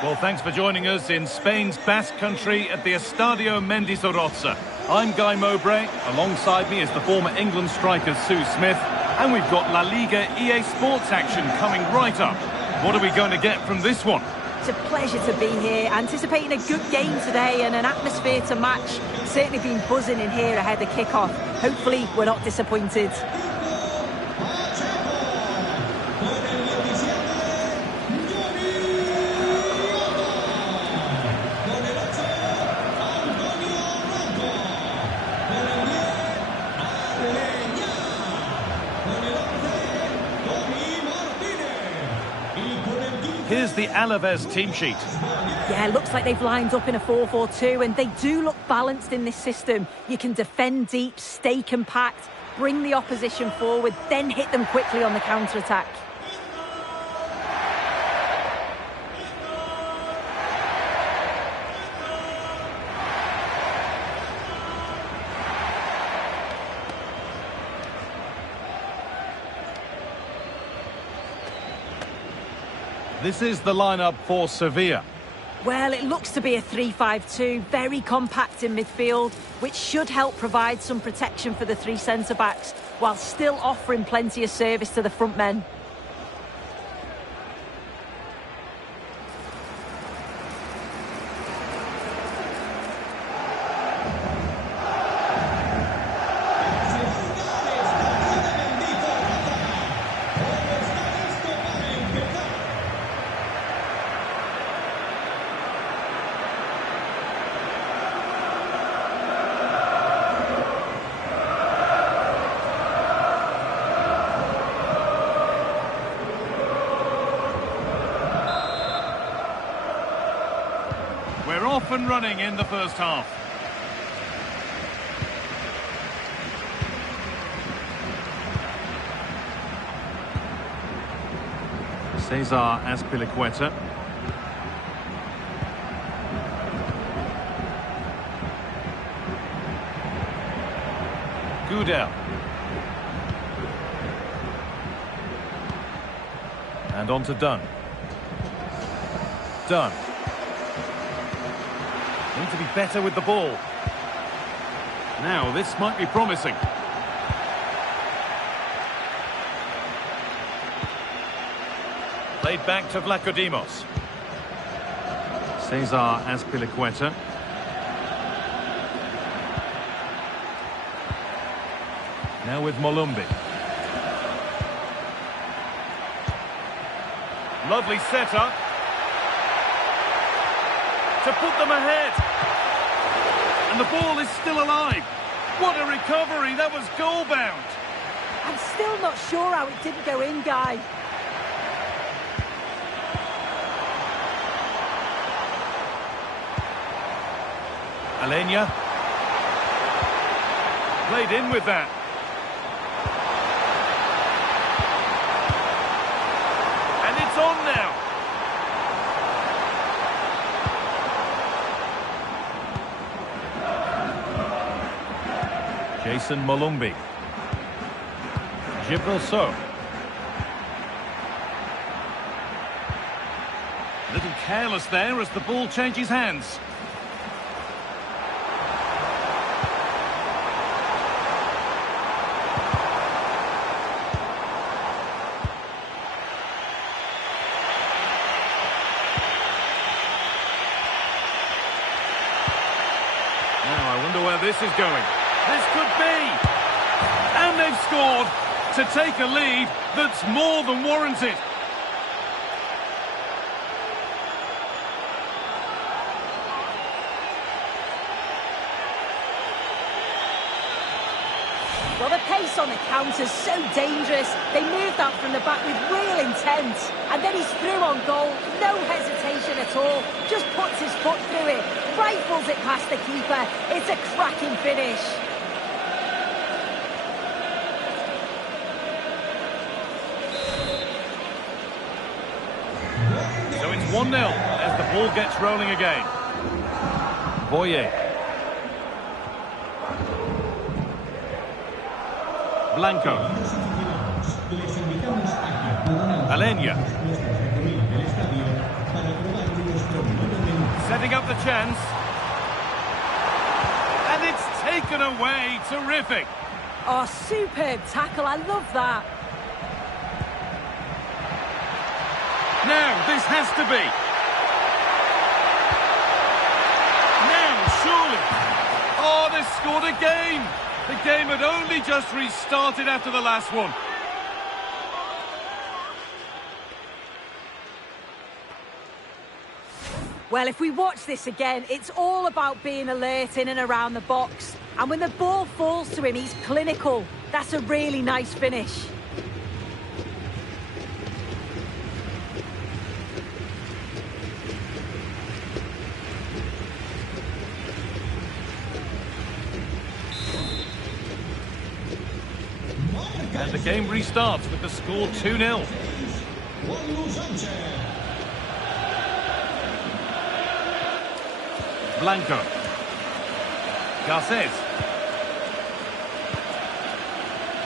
Well, thanks for joining us in Spain's Basque Country at the Estadio Mendizorroza. I'm Guy Mowbray. Alongside me is the former England striker Sue Smith. And we've got La Liga EA Sports action coming right up. What are we going to get from this one? It's a pleasure to be here. Anticipating a good game today and an atmosphere to match. Certainly been buzzing in here ahead of kick-off. Hopefully we're not disappointed. Here's the Alaves team sheet. Yeah, looks like they've lined up in a 4-4-2, and they do look balanced in this system. You can defend deep, stay compact, bring the opposition forward, then hit them quickly on the counter-attack. This is the lineup for Sevilla. Well, it looks to be a 3-5-2, very compact in midfield, which should help provide some protection for the three centre-backs, while still offering plenty of service to the front men. We're off and running in the first half. Cesar Azpilicueta. Gudel. And on to Dunn. Dunn. Need to be better with the ball. Now, this might be promising. Played back to Vlachodimos. Cesar Azpilicueta. Now with Molumbi. Lovely setup. To put them ahead. And the ball is still alive. What a recovery. That was goal-bound. I'm still not sure how it didn't go in, Guy. Alenia. Played in with that. And it's on now. Jason Molumbi. Gibelso. A little careless there as the ball changes hands. Now I wonder where this is going. This could be. And they've scored to take a lead that's more than warranted. Well, the pace on the counter's so dangerous. They moved out from the back with real intent. And then he's through on goal. No hesitation at all. Just puts his foot through it. Rifles it past the keeper. It's a cracking finish. So it's 1-0 as the ball gets rolling again. Boye. Blanco. Alenia. Setting up the chance. And it's taken away. Terrific. Oh, superb tackle. I love that. Now, this has to be. Now, surely. Oh, they scored again. The game had only just restarted after the last one. Well, if we watch this again, it's all about being alert in and around the box. And when the ball falls to him, he's clinical. That's a really nice finish. And the game restarts with the score 2-0. Blanco. Garces.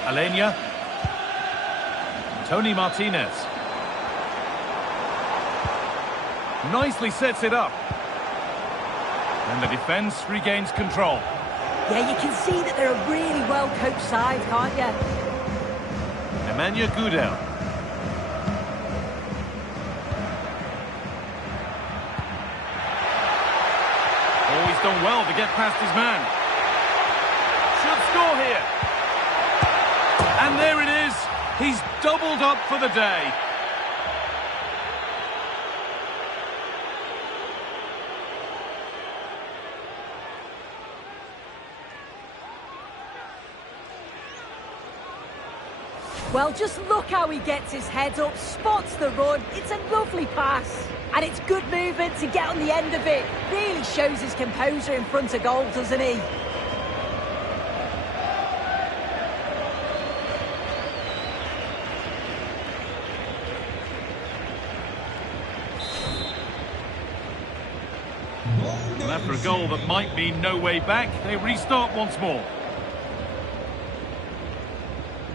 Alenia. Tony Martinez. Nicely sets it up. And the defence regains control. Yeah, you can see that they're a really well-coached side, can't you? Emmanuel Gudel. Oh, he's done well to get past his man. Should score here. And there it is. He's doubled up for the day. Well, just look how he gets his head up, spots the run. It's a lovely pass. And it's good movement to get on the end of it. Really shows his composure in front of goal, doesn't he? And after a goal that might mean no way back, they restart once more.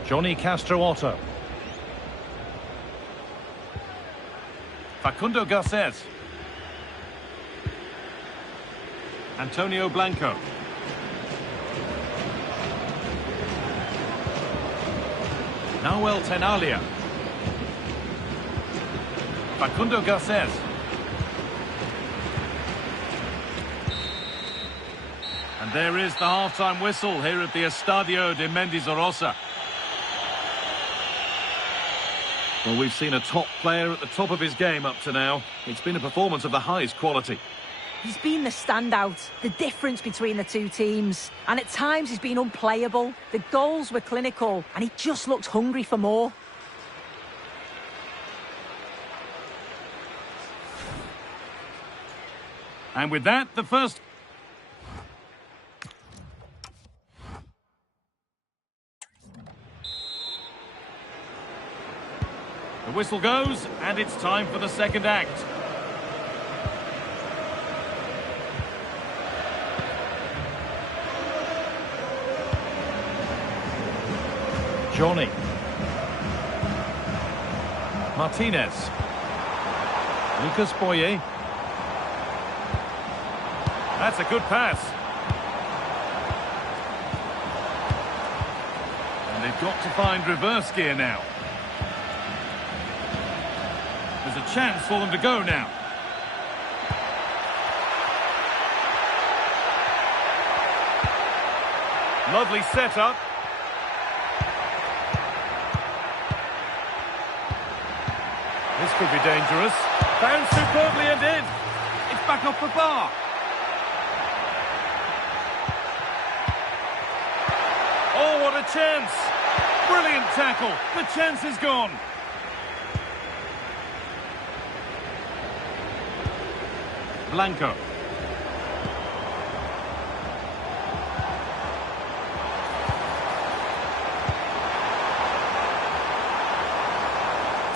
Johnny Castro Otto. Facundo Garces. Antonio Blanco. Nahuel Tenalia. Facundo Garces. And there is the half-time whistle here at the Estadio de Mendizorroza. Well, we've seen a top player at the top of his game up to now. It's been a performance of the highest quality. He's been the standout, the difference between the two teams. And at times he's been unplayable. The goals were clinical and he just looked hungry for more. And with that, the first... The whistle goes, and it's time for the second act. Johnny. Martinez. Lucas Boye. That's a good pass. And they've got to find reverse gear now. There's a chance for them to go now. Lovely setup. This could be dangerous. Found superbly and in. It's back off the bar. Oh, what a chance. Brilliant tackle. The chance is gone. Blanco.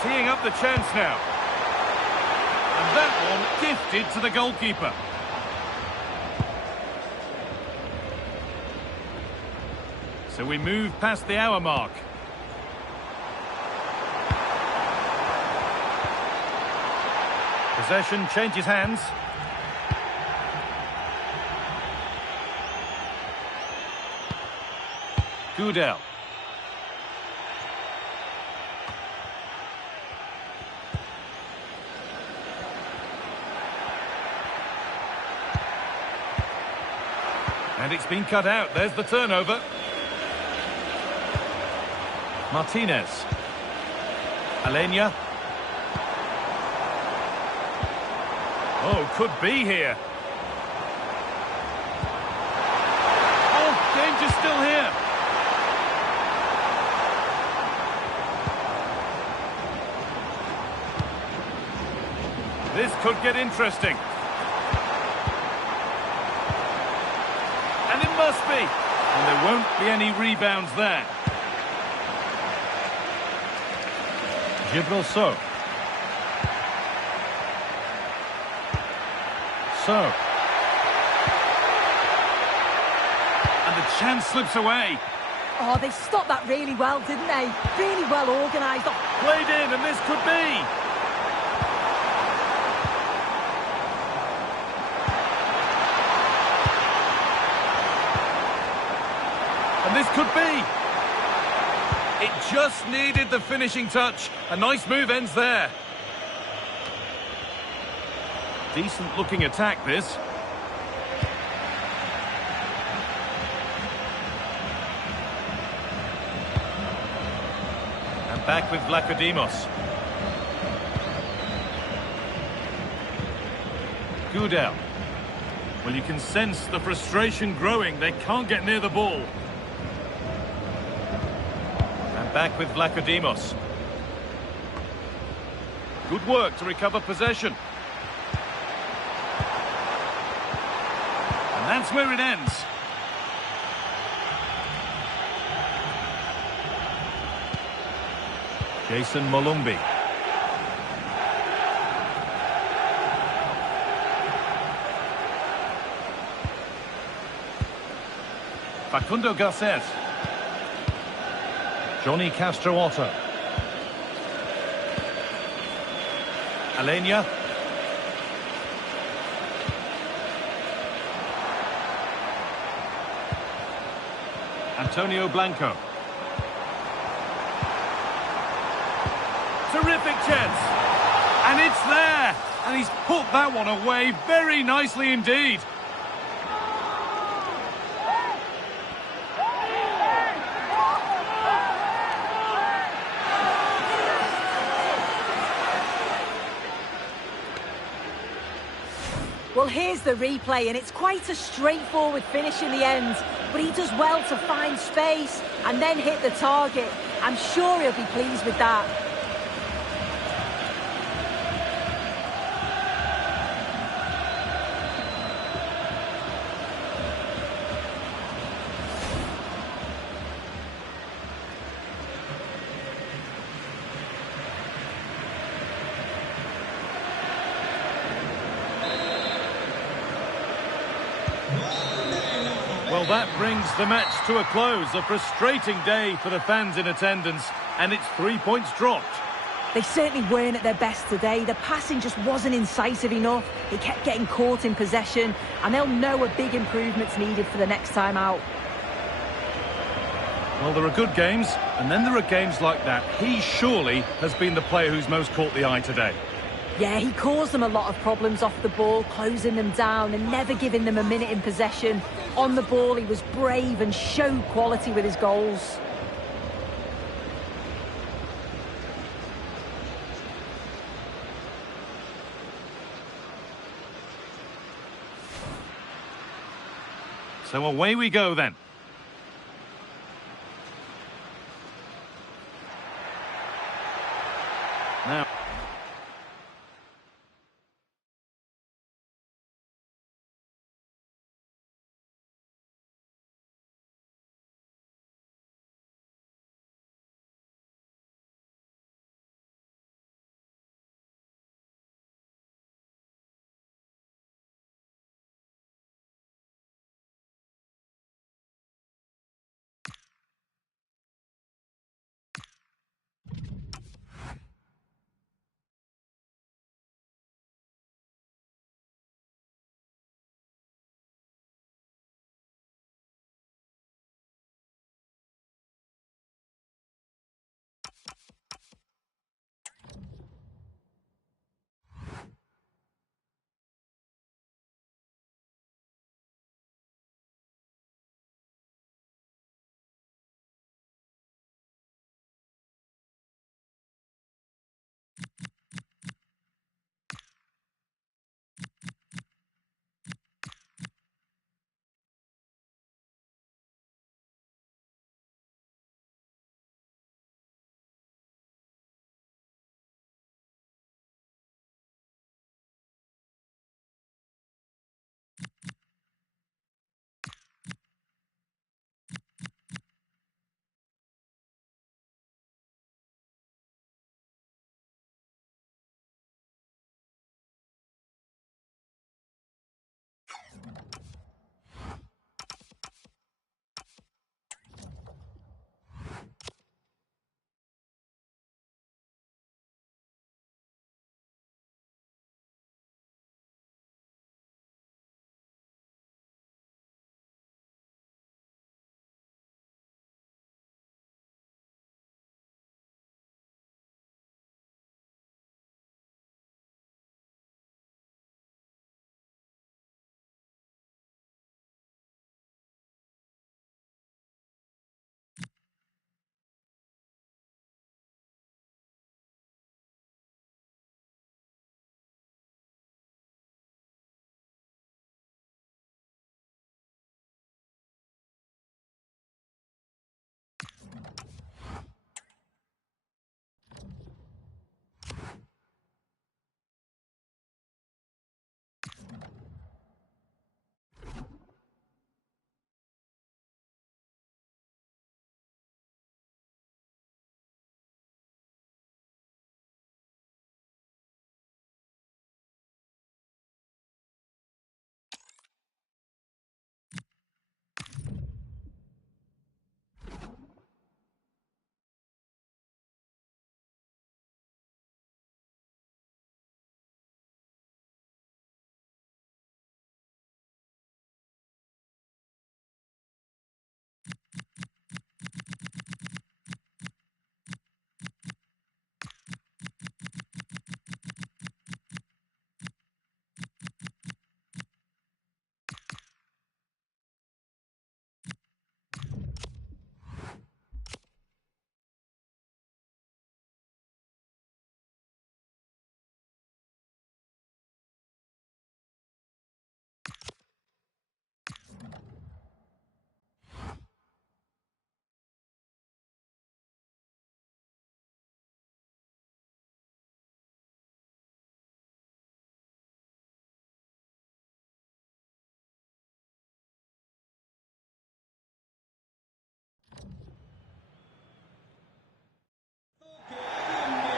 Teeing up the chance now. And that one gifted to the goalkeeper. So we move past the hour mark. Possession changes hands. Gudel. And it's been cut out. There's the turnover. Martinez. Alenia. Oh, could be here. Oh, danger still here. This could get interesting. And it must be. And there won't be any rebounds there. Gibril So. And the chance slips away. Oh, they stopped that really well, didn't they? Really well organised. Played in, and this could be. And this could be. It just needed the finishing touch. A nice move ends there. Decent looking attack, this. And back with Vlachodimos. Gudel. Well, you can sense the frustration growing. They can't get near the ball. And back with Vlachodimos. Good work to recover possession. And that's where it ends. Jason Molumby. Facundo Garces. Johnny Castro Otto. Alenia. Antonio Blanco. Terrific chance. And it's there. And he's put that one away very nicely indeed. Well, here's the replay, and it's quite a straightforward finish in the end. But he does well to find space and then hit the target. I'm sure he'll be pleased with that. Well, that brings the match to a close. A frustrating day for the fans in attendance, and it's 3 points dropped. They certainly weren't at their best today. The passing just wasn't incisive enough. He kept getting caught in possession, and they'll know a big improvement's needed for the next time out. Well, there are good games, and then there are games like that. He surely has been the player who's most caught the eye today. Yeah, he caused them a lot of problems off the ball, closing them down and never giving them a minute in possession. On the ball, he was brave and showed quality with his goals. So away we go then. Now...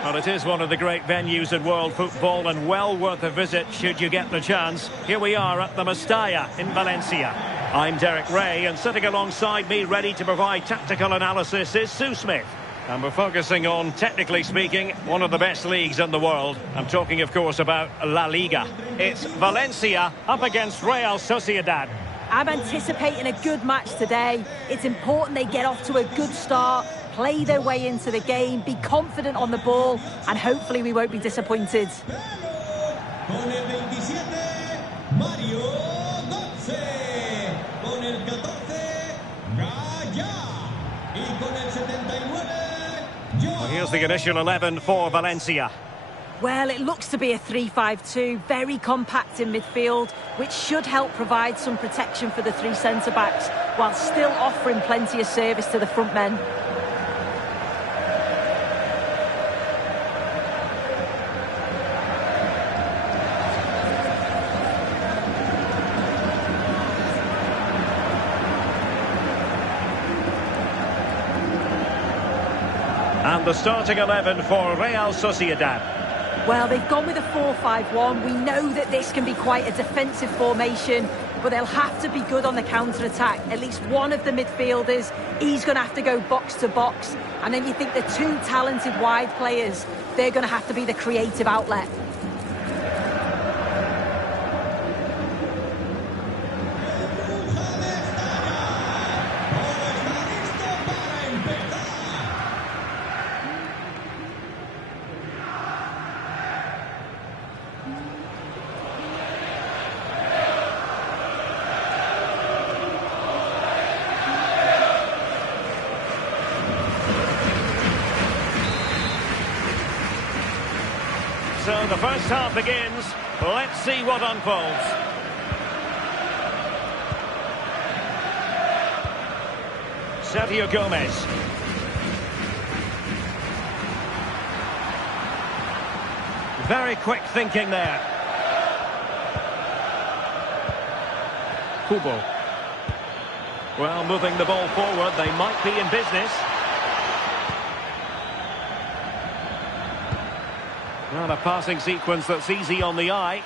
Well, it is one of the great venues in world football and well worth a visit should you get the chance. Here we are at the Mestalla in Valencia. I'm Derek Ray, and sitting alongside me ready to provide tactical analysis is Sue Smith. And we're focusing on, technically speaking, one of the best leagues in the world. I'm talking, of course, about La Liga. It's Valencia up against Real Sociedad. I'm anticipating a good match today. It's important they get off to a good start, play their way into the game, be confident on the ball, and hopefully we won't be disappointed. Con el 27, Mario Götze. Con el 14, Gaya. Y con el 79, Well, here's the initial 11 for Valencia. Well, it looks to be a 3-5-2, very compact in midfield, which should help provide some protection for the three centre-backs, while still offering plenty of service to the front men. And the starting 11 for Real Sociedad. Well, they've gone with a 4-5-1. We know that this can be quite a defensive formation, but they'll have to be good on the counter-attack. At least one of the midfielders, he's going to have to go box to box. And then you think the two talented wide players, they're going to have to be the creative outlet. So the first half begins. Let's see what unfolds. Sergio Gomez. Very quick thinking there. Kubo. Well, moving the ball forward, they might be in business. Well, a passing sequence that's easy on the eye.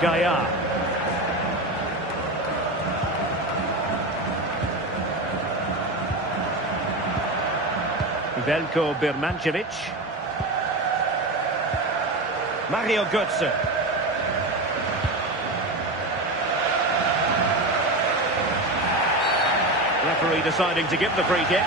Gaya. Veljko Birmancevic. Mario Götze. Referee deciding to give the free kick.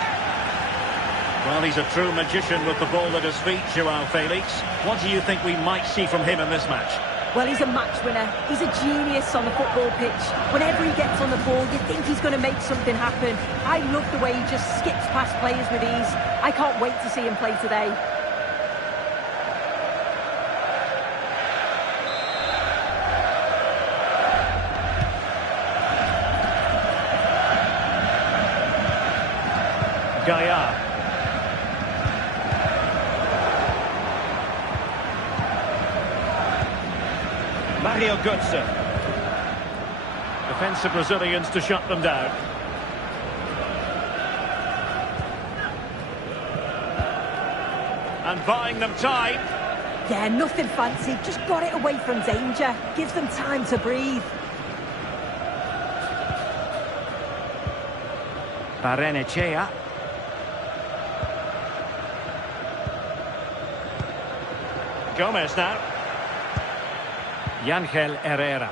Well, he's a true magician with the ball at his feet, Joao Felix. What do you think we might see from him in this match? Well, he's a match winner. He's a genius on the football pitch. Whenever he gets on the ball, you think he's going to make something happen. I love the way he just skips past players with ease. I can't wait to see him play today. Gaya. Mario Götze. Defensive Brazilians to shut them down. And buying them time. Yeah, nothing fancy. Just got it away from danger. Gives them time to breathe. Barrenechea. Gomez now. Yangel Herrera.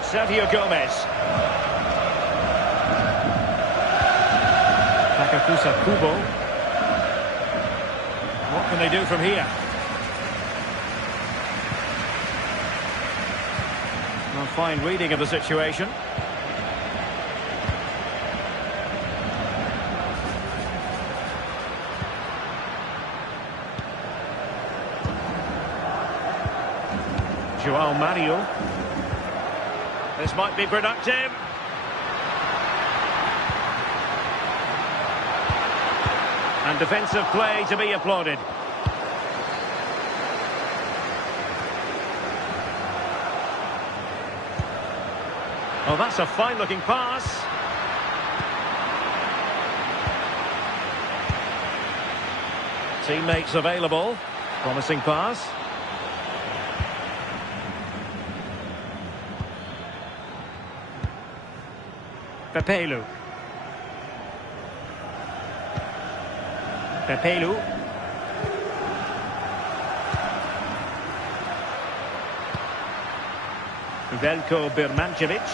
Sergio Gomez. Takafusa Kubo. What can they do from here? A fine reading of the situation. Joao Mario. This might be productive. And defensive play to be applauded. Oh, that's a fine-looking pass. Teammates available. Promising pass. Pepelu. Pepelu. Veljko Birmancevic.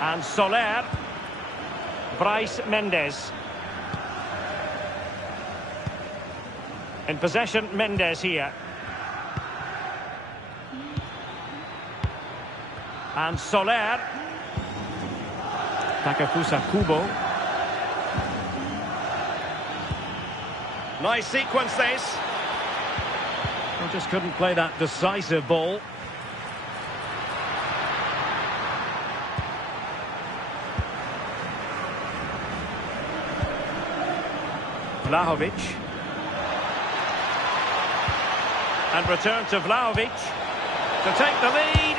And Soler. Bryce Mendes. In possession, Mendes here. And Soler. Takafusa Kubo. Nice sequence this. Well, just couldn't play that decisive ball. Vlahovic. And return to Vlahovic to take the lead.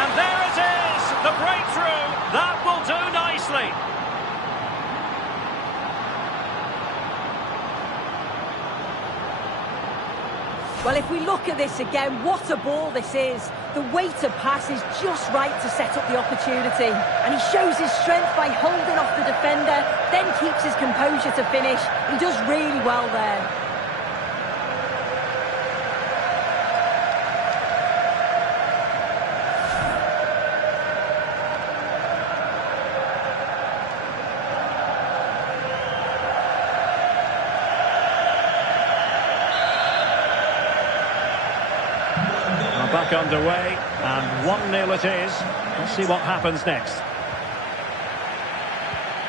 And there it is, the breakthrough. That will do nicely. Well, if we look at this again, what a ball this is. The weighted pass is just right to set up the opportunity. And he shows his strength by holding off the defender, then keeps his composure to finish. He does really well there. Back underway, and 1-0 it is. Let's see what happens next.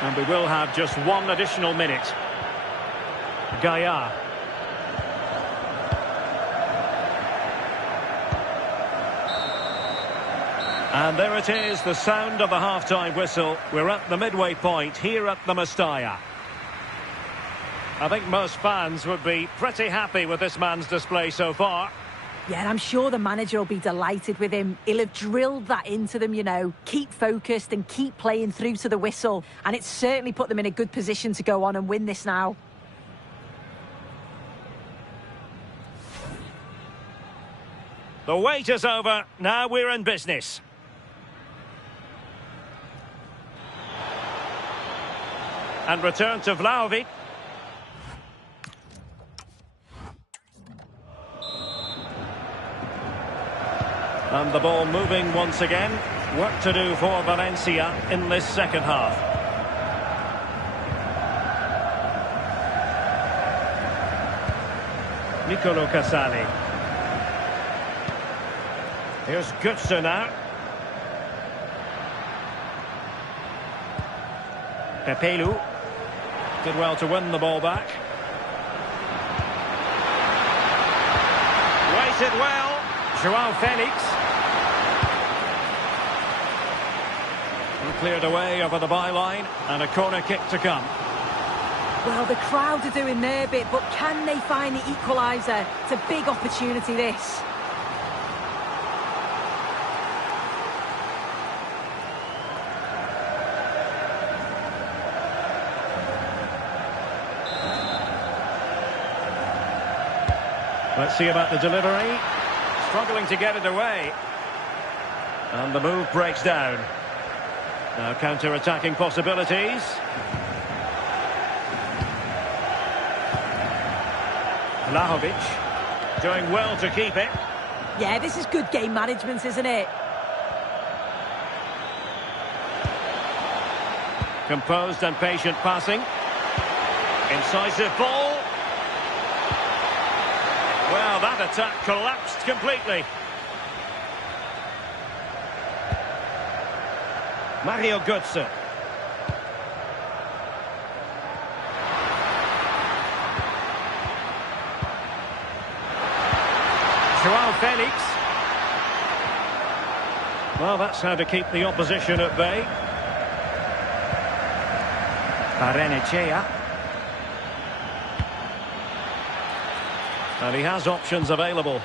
And we will have just one additional minute. Gaia. And there it is, the sound of the half-time whistle. We're at the midway point here at the Mestalla. I think most fans would be pretty happy with this man's display so far. Yeah, I'm sure the manager will be delighted with him. He'll have drilled that into them, you know. Keep focused and keep playing through to the whistle. And it's certainly put them in a good position to go on and win this now. The wait is over. Now we're in business. And return to Vlahovic. And the ball moving once again. Work to do for Valencia in this second half. Nicolo Casali. Here's Götze now. Pepelu. Did well to win the ball back. Waited well. Joao Felix. Cleared away over the byline, and a corner kick to come. Well, the crowd are doing their bit, but can they find the equaliser? It's a big opportunity, this. Let's see about the delivery. Struggling to get it away. And the move breaks down. Now counter-attacking possibilities. Vlahovic doing well to keep it. Yeah, this is good game management, isn't it? Composed and patient passing. Incisive ball. Well, that attack collapsed completely. Mario Götze. Joao Felix. Well, that's how to keep the opposition at bay. Barrenechea. And he has options available.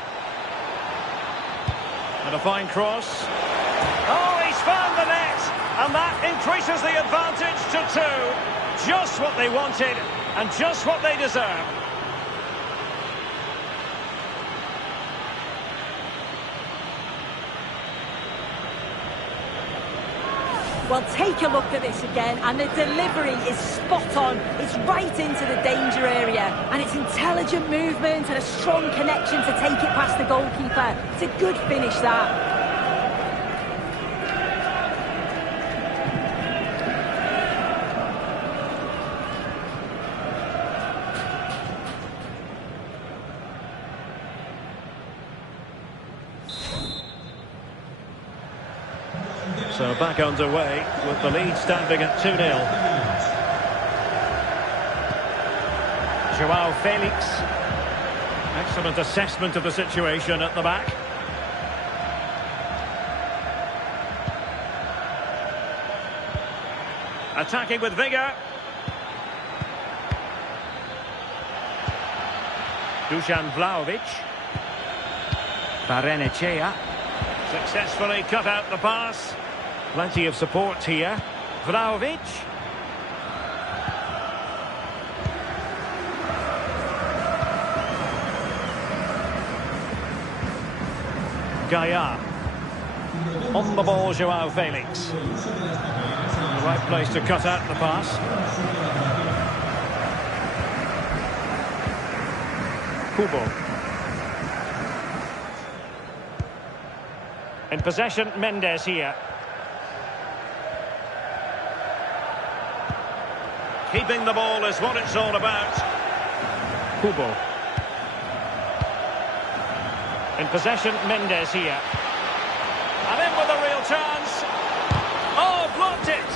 And a fine cross. Oh, he's found the net! And that increases the advantage to 2. Just what they wanted, and just what they deserve. Well, take a look at this again, and the delivery is spot on. It's right into the danger area, and it's intelligent movement and a strong connection to take it past the goalkeeper. It's a good finish, that. So back underway with the lead standing at 2-0. Joao Felix. Excellent assessment of the situation at the back. Attacking with vigour. Dusan Vlahovic. Barrenechea. Successfully cut out the pass. Plenty of support here. Vlahovic. Gaia. On the ball, Joao Felix. The right place to cut out the pass. Kubo. In possession, Mendes here. Keeping the ball is what it's all about. Kubo. In possession, Mendes here. And in with a real chance. Oh, blocked it.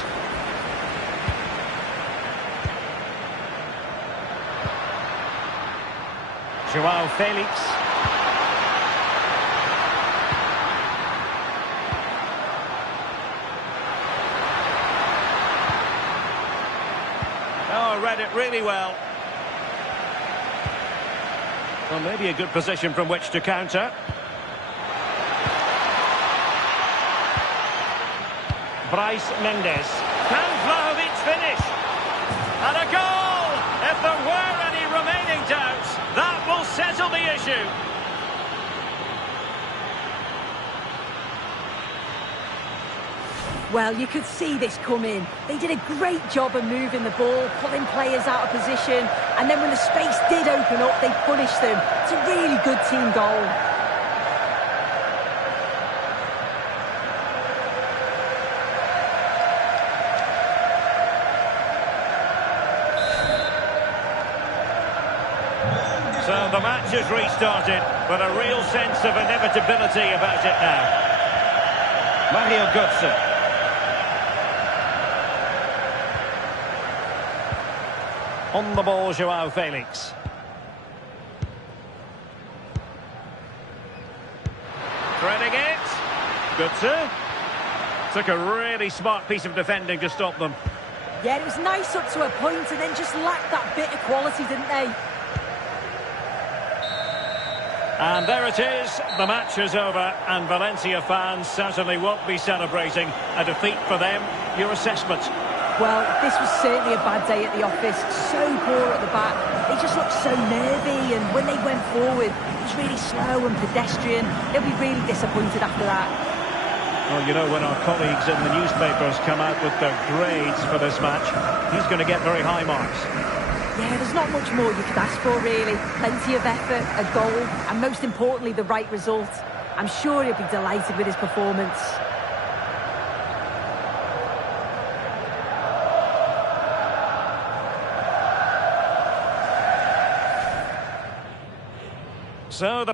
Joao Felix. Oh, read it really well. Well, maybe a good position from which to counter. Bryce Mendes. Can Vlahovic finish? And a goal! If there were any remaining doubts, that will settle the issue. Well, you could see this coming. They did a great job of moving the ball, pulling players out of position, and then when the space did open up, they punished them. It's a really good team goal. So the match has restarted, but a real sense of inevitability about it now. Mario Götze. On the ball, Joao Felix. Threading it. Götze. Took a really smart piece of defending to stop them. Yeah, it was nice up to a point and then just lacked that bit of quality, didn't they? And there it is. The match is over, and Valencia fans certainly won't be celebrating a defeat for them. Your assessment? Well, this was certainly a bad day at the office. So poor at the back. They just looked so nervy, and when they went forward, it was really slow and pedestrian. They'll be really disappointed after that. Well, you know, when our colleagues in the newspapers come out with their grades for this match, he's going to get very high marks. Yeah, there's not much more you could ask for, really. Plenty of effort, a goal, and most importantly, the right result. I'm sure he'll be delighted with his performance. So the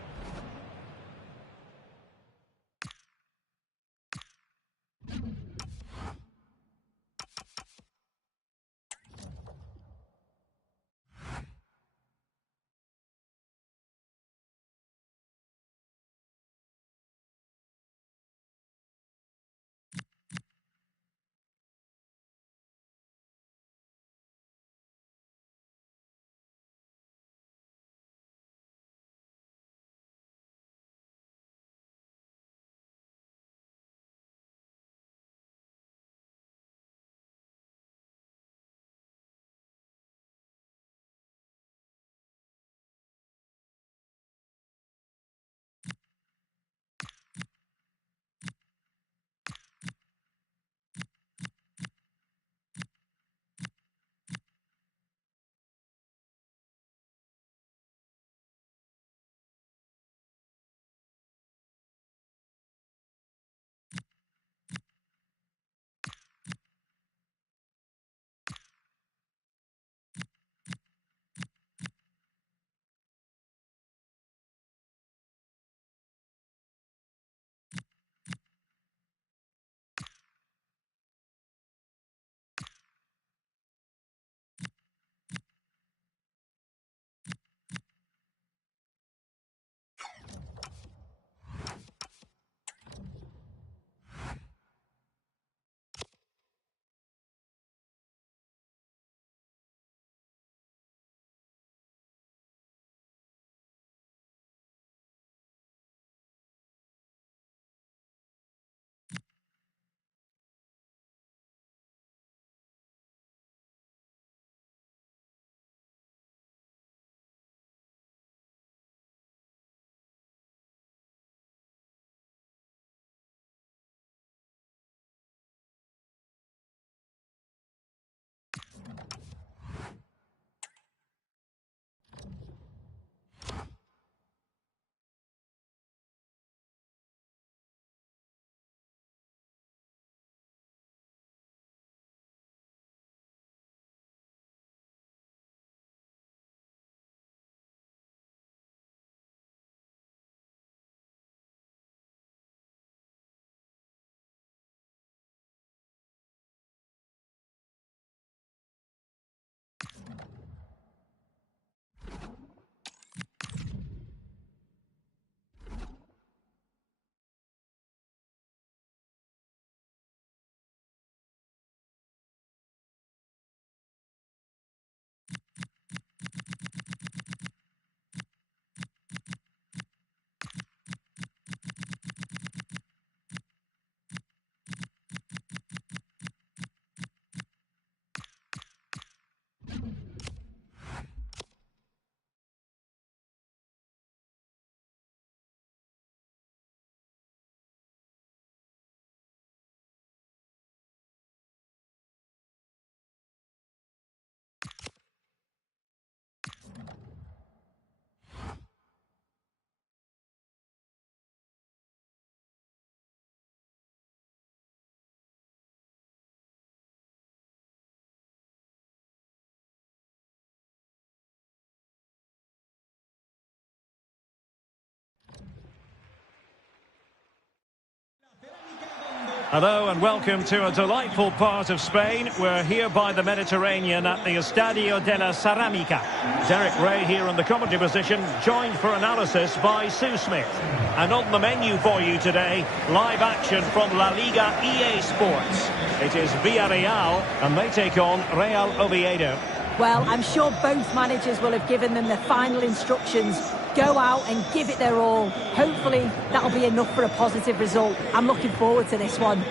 Hello and welcome to a delightful part of Spain. We're here by the Mediterranean at the Estadio de la Ceramica. Derek Ray here in the commentary position, joined for analysis by Sue Smith. And on the menu for you today, live action from La Liga EA Sports. It is Villarreal and they take on Real Oviedo. Well, I'm sure both managers will have given them the final instructions. Go out and give it their all. Hopefully, that'll be enough for a positive result. I'm looking forward to this one.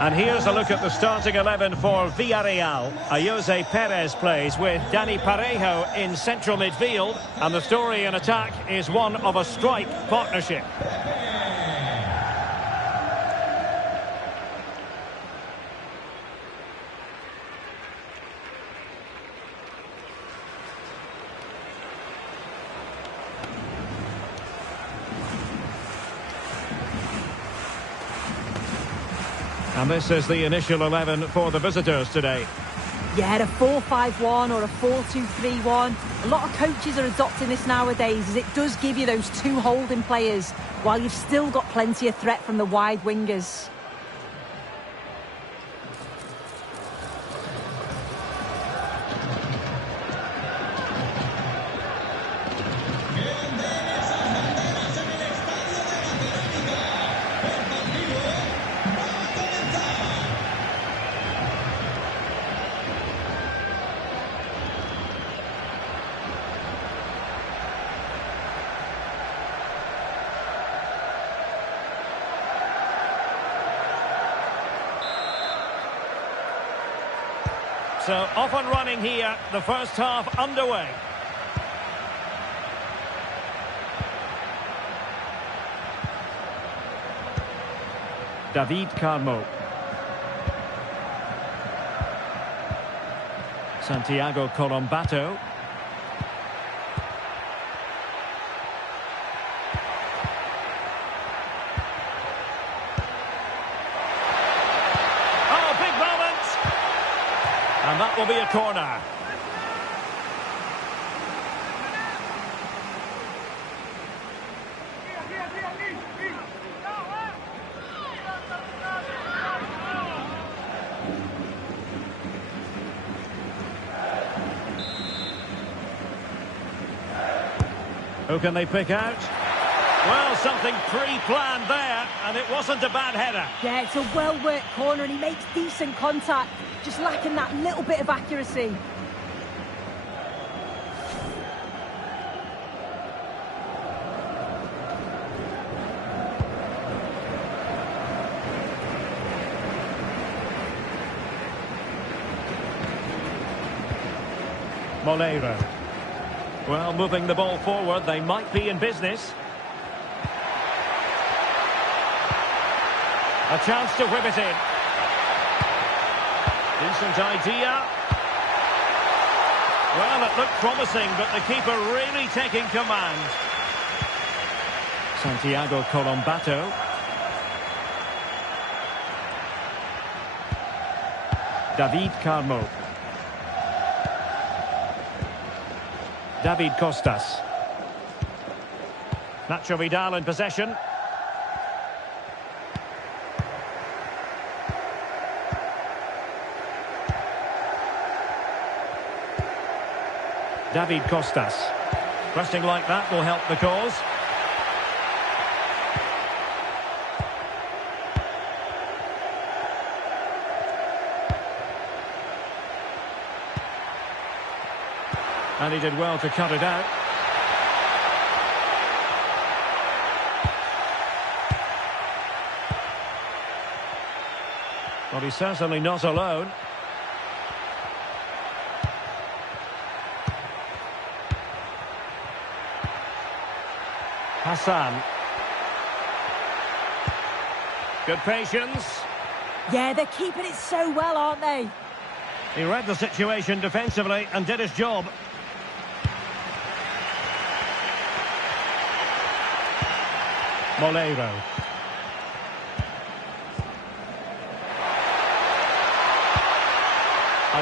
And here's a look at the starting 11 for Villarreal. Jose Perez plays with Dani Parejo in central midfield. And the story in attack is one of a strike partnership. And this is the initial 11 for the visitors today. Yeah, a 4-5-1 or a 4-2-3-1. A lot of coaches are adopting this nowadays as it does give you those two holding players while you've still got plenty of threat from the wide wingers. So off and running here, the first half underway. David Carmo. Santiago Colombato. And that will be a corner. Who can they pick out? Well, something pre-planned there, and it wasn't a bad header. Yeah, it's a well-worked corner, and he makes decent contact, just lacking that little bit of accuracy. Moleiro. Well, moving the ball forward, they might be in business. A chance to whip it in. Decent idea. Well, it looked promising, but the keeper really taking command. Santiago Colombato. David Carmo. David Costas. Nacho Vidal in possession. David Costas. Pressing like that will help the cause. And he did well to cut it out. But he's certainly not alone. Hassan. Good patience. Yeah, they're keeping it so well, aren't they? He read the situation defensively and did his job. Moleiro.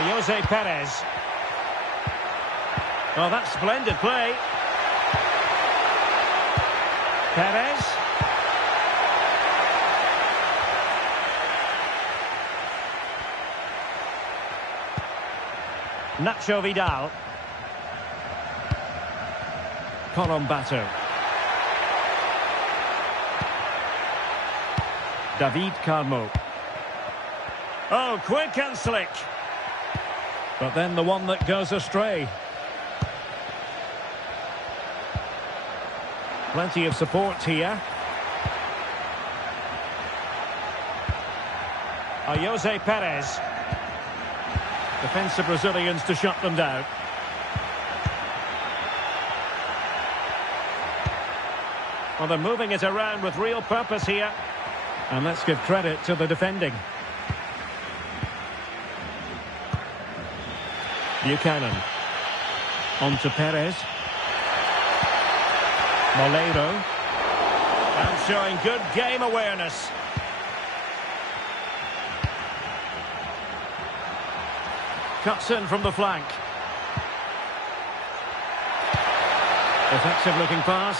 Jose Perez. Oh, that's splendid play. Perez. Nacho Vidal. Colombato. David Carmo. Oh, quick and slick. But then the one that goes astray. Plenty of support here. Jose Perez. Defensive Brazilians to shut them down. Well, they're moving it around with real purpose here. And let's give credit to the defending. Buchanan. On to Perez. Molero. And showing good game awareness. Cuts in from the flank. Effective looking pass.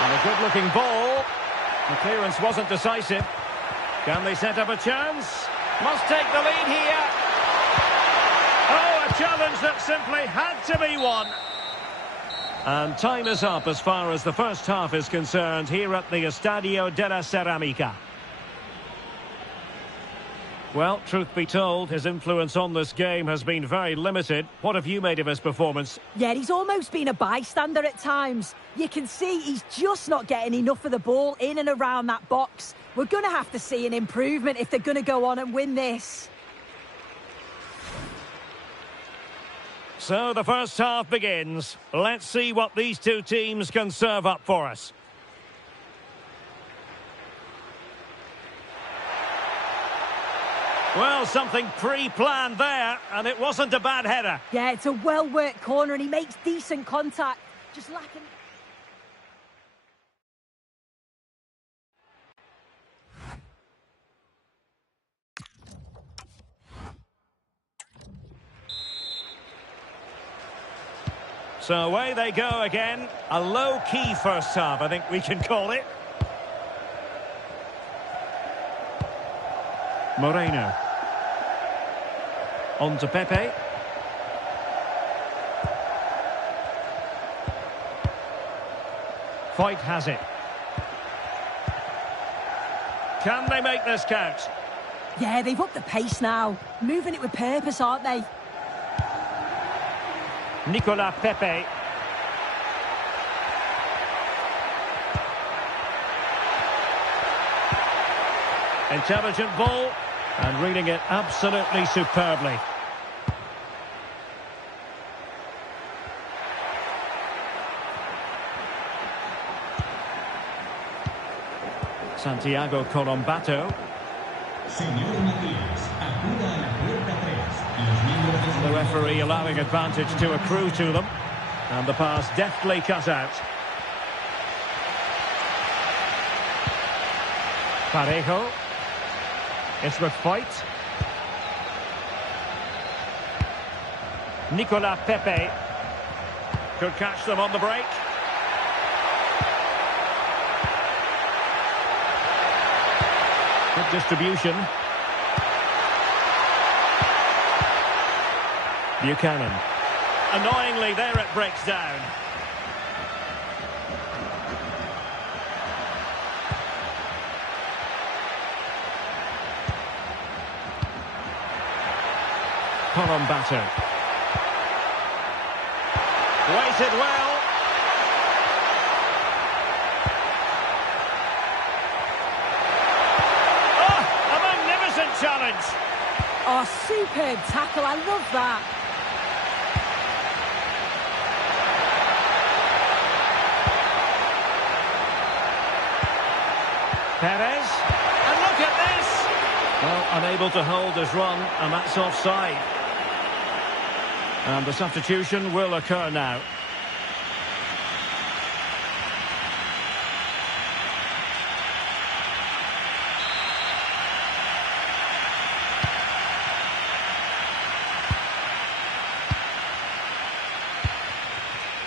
And a good looking ball. The clearance wasn't decisive. Can they set up a chance? Must take the lead here. Oh, a challenge that simply had to be won. And time is up as far as the first half is concerned here at the Estadio de la Ceramica. Well, truth be told, his influence on this game has been very limited. What have you made of his performance? Yeah, he's almost been a bystander at times. You can see he's just not getting enough of the ball in and around that box. We're going to have to see an improvement if they're going to go on and win this. So the first half begins. Let's see what these two teams can serve up for us. Well, something pre-planned there, and it wasn't a bad header. Yeah, it's a well-worked corner, and he makes decent contact. Just lacking... So away they go again. A low-key first half, I think we can call it. Moreno. On to Pepe. Foyt has it. Can they make this count? Yeah, they've upped the pace now. Moving it with purpose, aren't they? Nicolas Pepe. Intelligent ball. And reading it absolutely superbly. Santiago Colombato. The referee allowing advantage to accrue to them. And the pass deftly cut out. Parejo. It's with Foyt. Nicolas Pepe. Could catch them on the break. Good distribution. Buchanan. Annoyingly, there it breaks down. Colombato. Waited well. Oh, a magnificent challenge. Oh, superb tackle. I love that. Perez. And look at this. Well, unable to hold his run, and that's offside. And the substitution will occur now.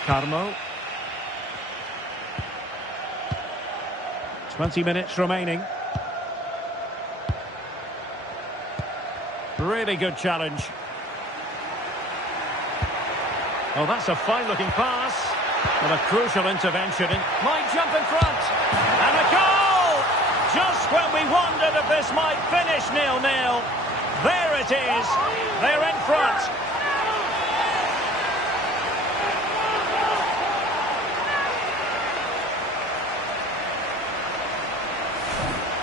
Carmo. 20 minutes remaining. Really good challenge. Oh, that's a fine-looking pass. And a crucial intervention. Might jump in front. And a goal! Just when we wondered if this might finish 0-0. There it is. They're in front.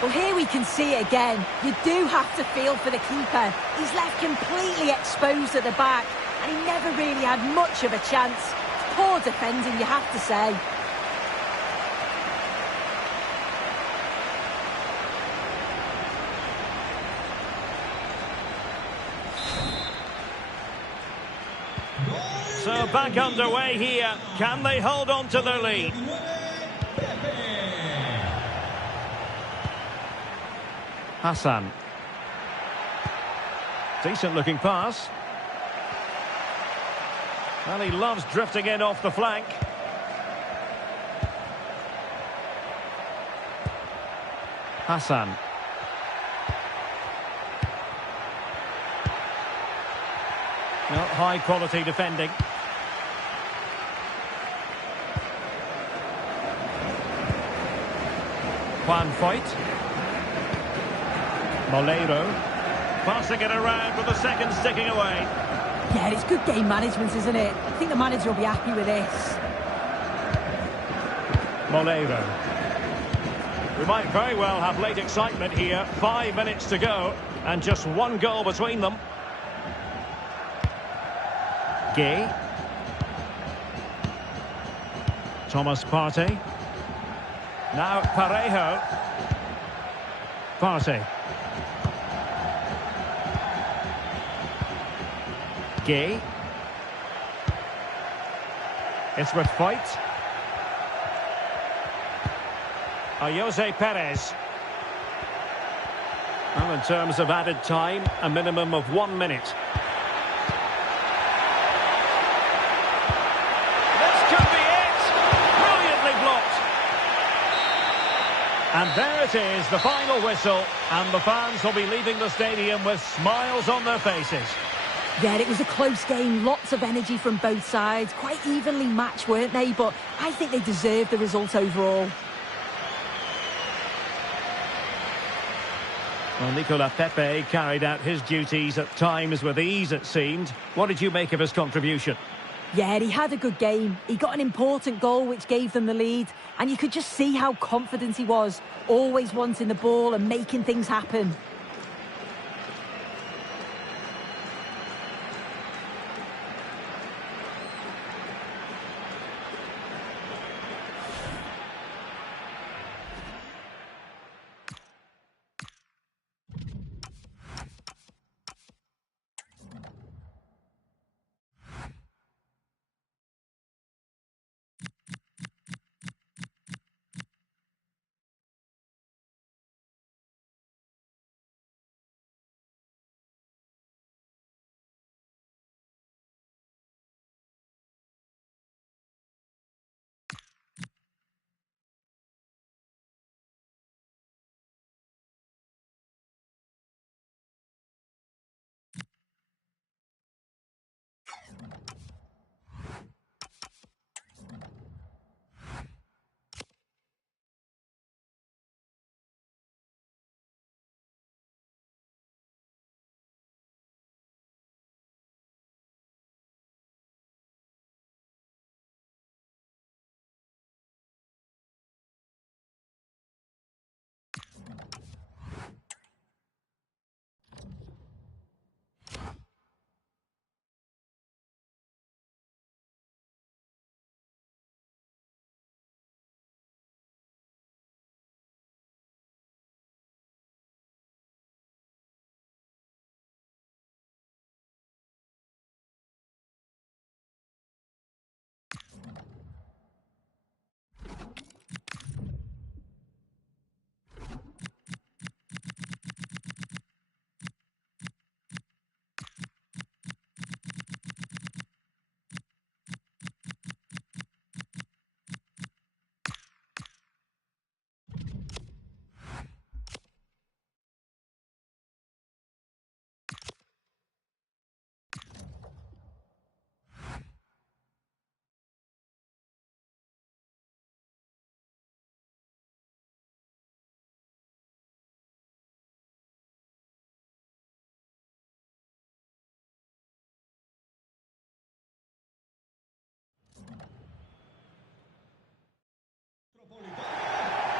Well, here we can see it again. You do have to feel for the keeper. He's left completely exposed at the back, and he never really had much of a chance. Poor defending, you have to say. So back underway here. Can they hold on to their lead? Hassan. Decent looking pass. Well, he loves drifting in off the flank. Hassan. No, high quality defending. Juan Foyt. Molero. Passing it around with the second sticking away. Yeah, it's good game management, isn't it? I think the manager will be happy with this. Molero. We might very well have late excitement here. 5 minutes to go and just one goal between them. Gay. Thomas Partey. Now Parejo. Partey. Gay. It's with Foyt. Jose Perez. Well, in terms of added time, a minimum of 1 minute. This could be it! Brilliantly blocked. And there it is, the final whistle, and the fans will be leaving the stadium with smiles on their faces. Yeah, it was a close game, lots of energy from both sides, quite evenly matched, weren't they? But I think they deserved the result overall. Well, Nicola Pepe carried out his duties at times with ease, it seemed. What did you make of his contribution? Yeah, he had a good game. He got an important goal which gave them the lead. And you could just see how confident he was, always wanting the ball and making things happen.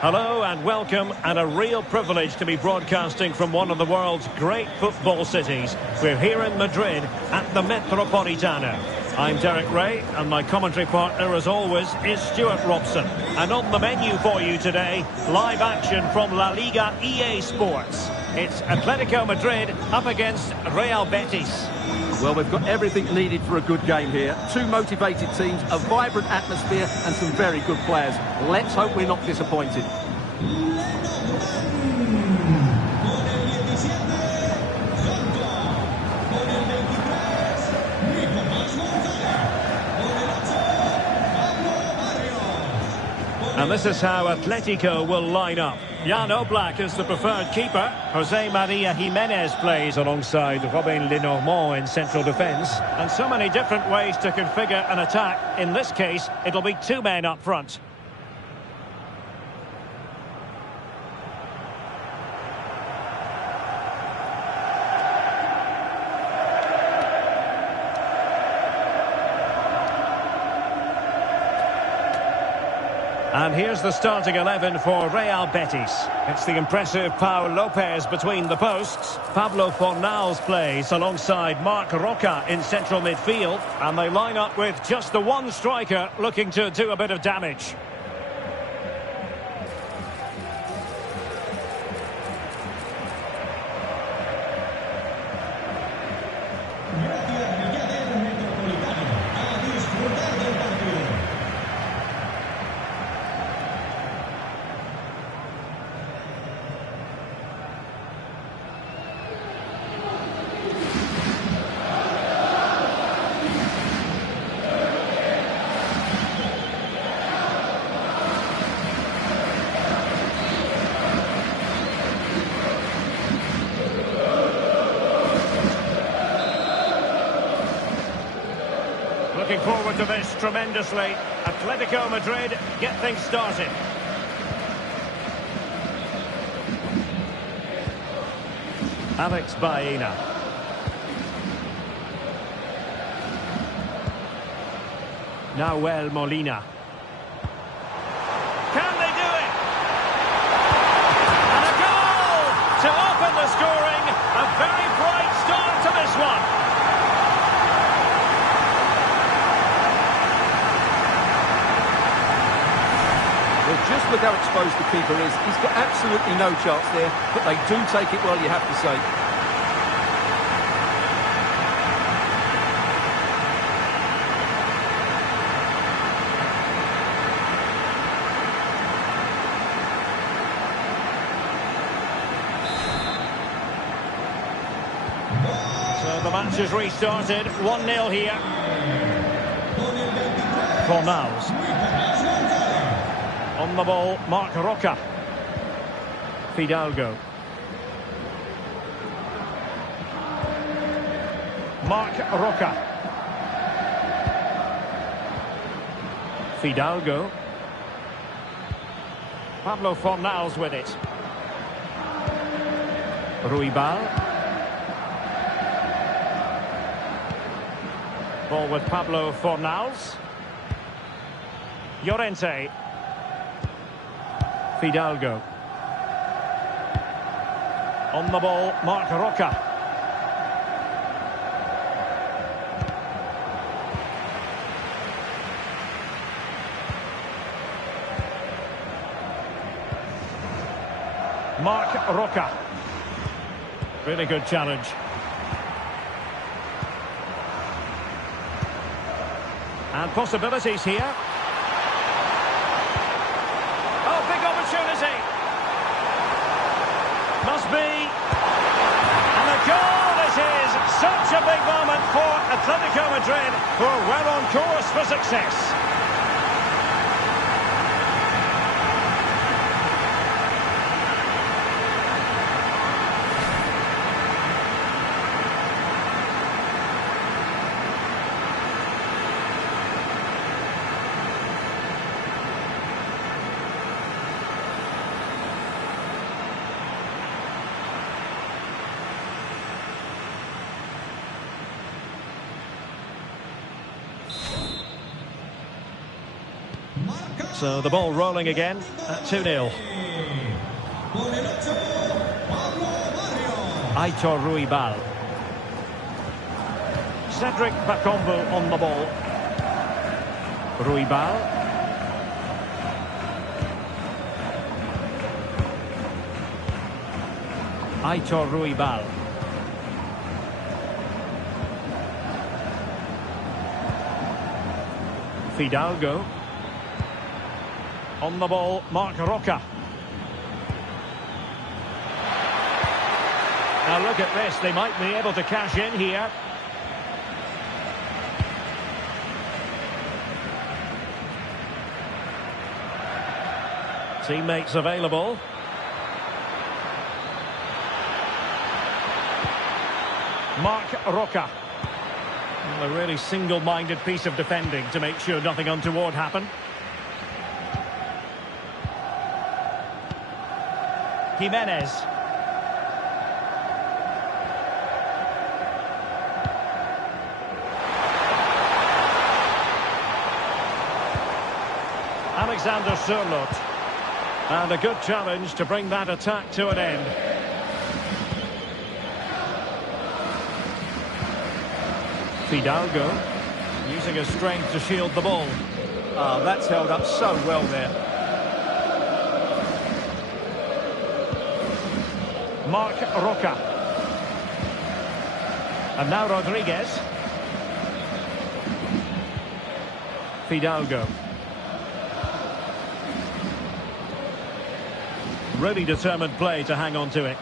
Hello and welcome, and a real privilege to be broadcasting from one of the world's great football cities. We're here in Madrid at the Metropolitano. I'm Derek Ray, and my commentary partner, as always, is Stuart Robson. And on the menu for you today, live action from La Liga EA Sports. It's Atletico Madrid up against Real Betis. Well, we've got everything needed for a good game here. Two motivated teams, a vibrant atmosphere and some very good players. Let's hope we're not disappointed. And this is how Atletico will line up. Jan Oblak is the preferred keeper. Jose Maria Jimenez plays alongside Robin Lenormand in central defence. And so many different ways to configure an attack. In this case, it'll be two men up front. And here's the starting 11 for Real Betis. It's the impressive Pau Lopez between the posts. Pablo Fornals plays alongside Marc Roca in central midfield. And they line up with just the one striker looking to do a bit of damage. Looking forward to this tremendously. Atletico Madrid get things started. Alex Baena. Nahuel Molina. Can they do it? And a goal to open the scoring. A very bright start to this one. Just look how exposed the keeper is. He's got absolutely no chance there, but they do take it well, you have to say. So the match is restarted. 1-0 here. Fornals. On the ball, Marc Roca. Fidalgo. Marc Roca. Fidalgo. Pablo Fornals with it. Ruibal. Ball with Pablo Fornals. Llorente. Fidalgo. On the ball, Marc Roca. Marc Roca. Really good challenge. And possibilities here. Opportunity. Must be. And a goal it is. Such a big moment for Atletico Madrid, who are well on course for success. So the ball rolling again at 2-0. Con el 8, Pablo Barrios. Aitor Ruibal. Cedric Bakombu on the ball. Ruibal. Aitor Ruibal. Fidalgo. On the ball, Marc Roca. Now look at this, they might be able to cash in here. Teammates available. Marc Roca. A really single-minded piece of defending to make sure nothing untoward happened. Jimenez. Alexander Sørloth. And a good challenge to bring that attack to an end. Fidalgo using his strength to shield the ball. Oh, that's held up so well there. Marc Roca. And now Rodriguez. Fidalgo. Really determined play to hang on to it.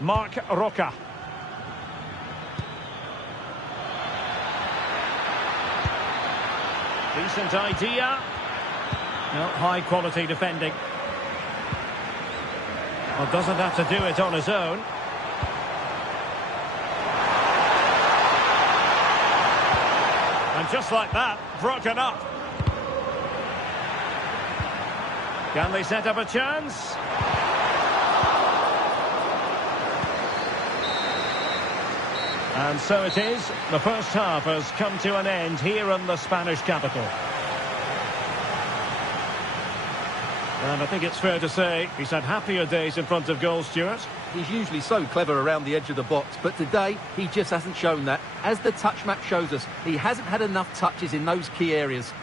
Marc Roca. Decent idea. No, high quality defending. Well, doesn't have to do it on his own. And just like that, broken up. Can they set up a chance? And so it is. The first half has come to an end here in the Spanish capital. And I think it's fair to say he's had happier days in front of goal, Stuart. He's usually so clever around the edge of the box, but today he just hasn't shown that. As the touch map shows us, he hasn't had enough touches in those key areas.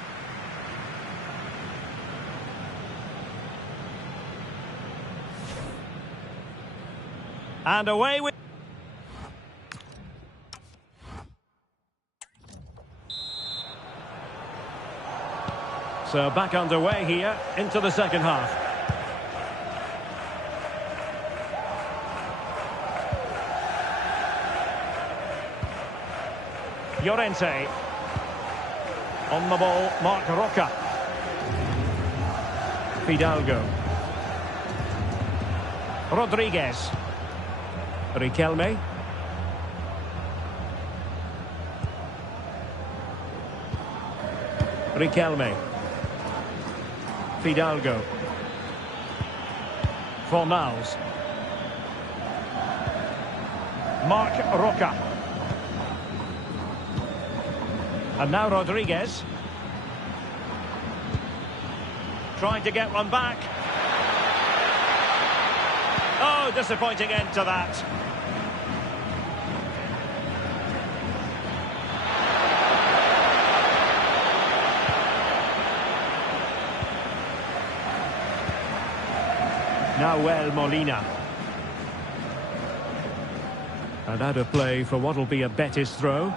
And away we... So back underway here into the second half. Llorente. On the ball, Marc Roca. Fidalgo. Rodriguez. Riquelme. Riquelme. Fidalgo. Fornals. Marc Roca. And now Rodriguez. Trying to get one back. Oh, disappointing end to that. Nahuel Molina. And out of play for what will be a Betis throw.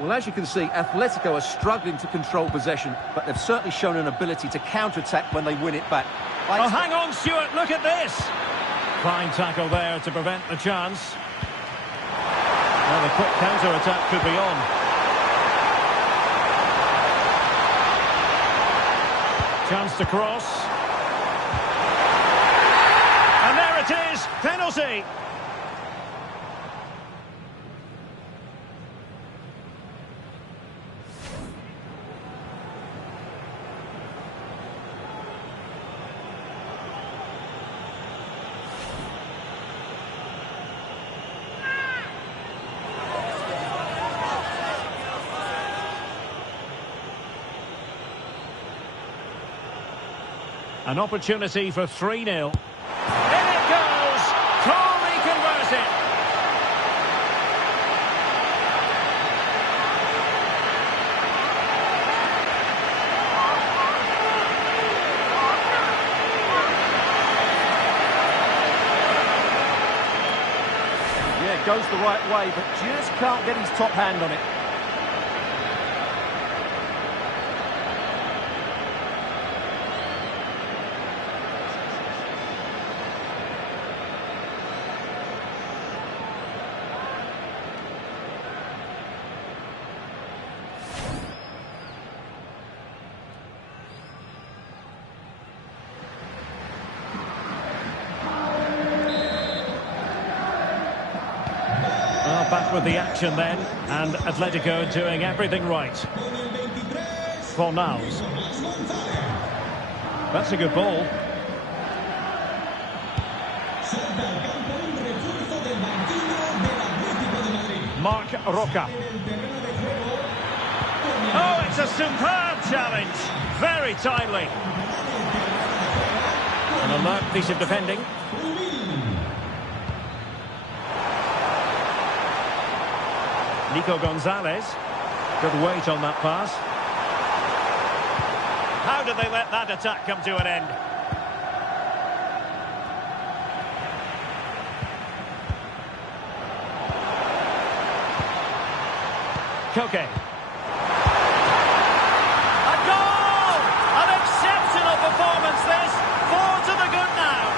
Well, as you can see, Atletico are struggling to control possession, but they've certainly shown an ability to counter-attack when they win it back. Oh, hang on, Stuart, look at this! Fine tackle there to prevent the chance. Now the quick counter-attack could be on. Chance to cross. And there it is, penalty! An opportunity for 3-0. In it goes! Crowley converts it! Yeah, goes the right way, but just can't get his top hand on it. Back with the action then, and Atletico doing everything right. Fornals. That's a good ball. Marc Roca. Oh, it's a superb challenge. Very timely. An alert piece of defending. Nico Gonzalez. Good weight on that pass. How did they let that attack come to an end? Koke. A goal! An exceptional performance this. 4 to the good now.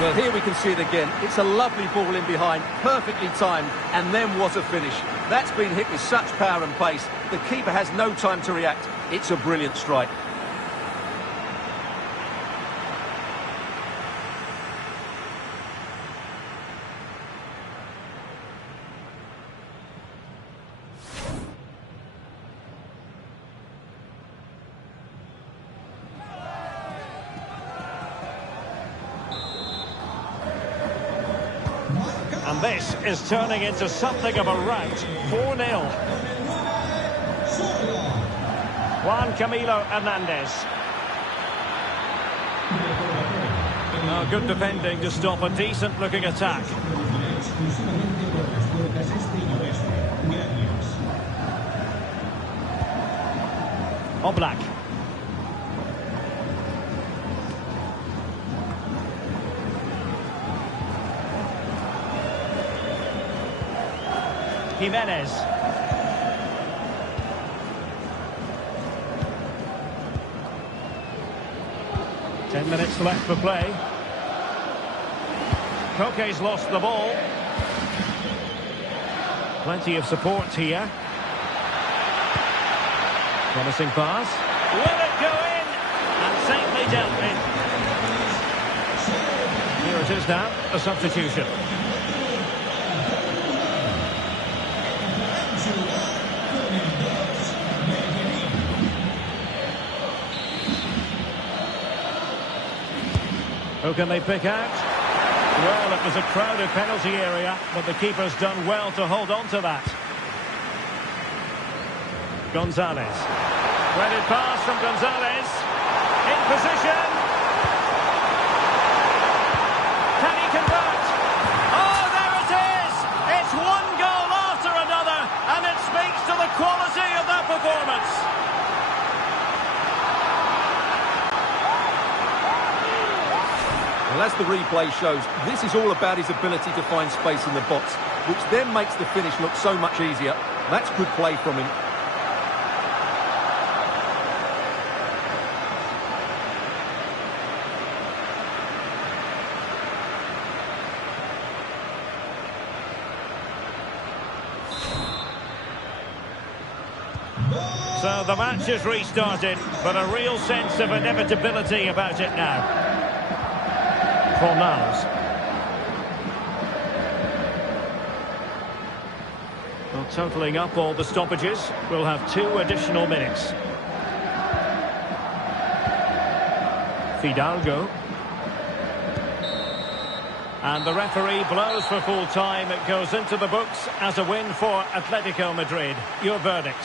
Well, here we can see it again. It's a lovely ball in behind, perfectly timed, and then what a finish. That's been hit with such power and pace. The keeper has no time to react. It's a brilliant strike. And this is turning into something of a rout. 4-0. Juan Camilo Hernandez. Oh, good defending to stop a decent-looking attack. Oblak. Jimenez. Ten minutes left for play. Koke's lost the ball. Plenty of support here. Promising pass. Will it go in? And safely dealt with. Here it is now, a substitution. Who can they pick out? Well, it was a crowded penalty area, but the keeper's done well to hold on to that. Gonzalez. Threaded pass from Gonzalez. In position. Can he convert? Oh, there it is! It's one goal after another, and it speaks to the quality of that performance. Well, as the replay shows, this is all about his ability to find space in the box, which then makes the finish look so much easier. That's good play from him. So the match has restarted, but a real sense of inevitability about it now. Fornals. Well, totalling up all the stoppages, we'll have 2 additional minutes. Fidalgo. And the referee blows for full time. It goes into the books as a win for Atletico Madrid. Your verdict?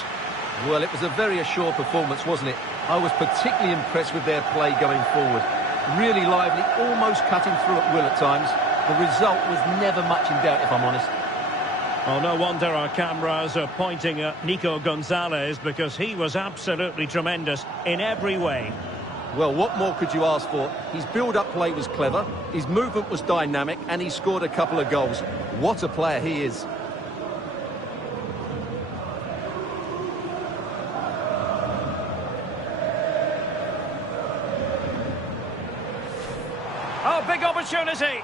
Well, it was a very assured performance, wasn't it? I was particularly impressed with their play going forward. Really lively, almost cutting through at will at times. The result was never much in doubt, if I'm honest. Well, no wonder our cameras are pointing at Nico Gonzalez, because he was absolutely tremendous in every way. Well, what more could you ask for? His build-up play was clever, his movement was dynamic, and he scored a couple of goals. What a player he is. Oh, big opportunity.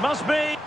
Must be.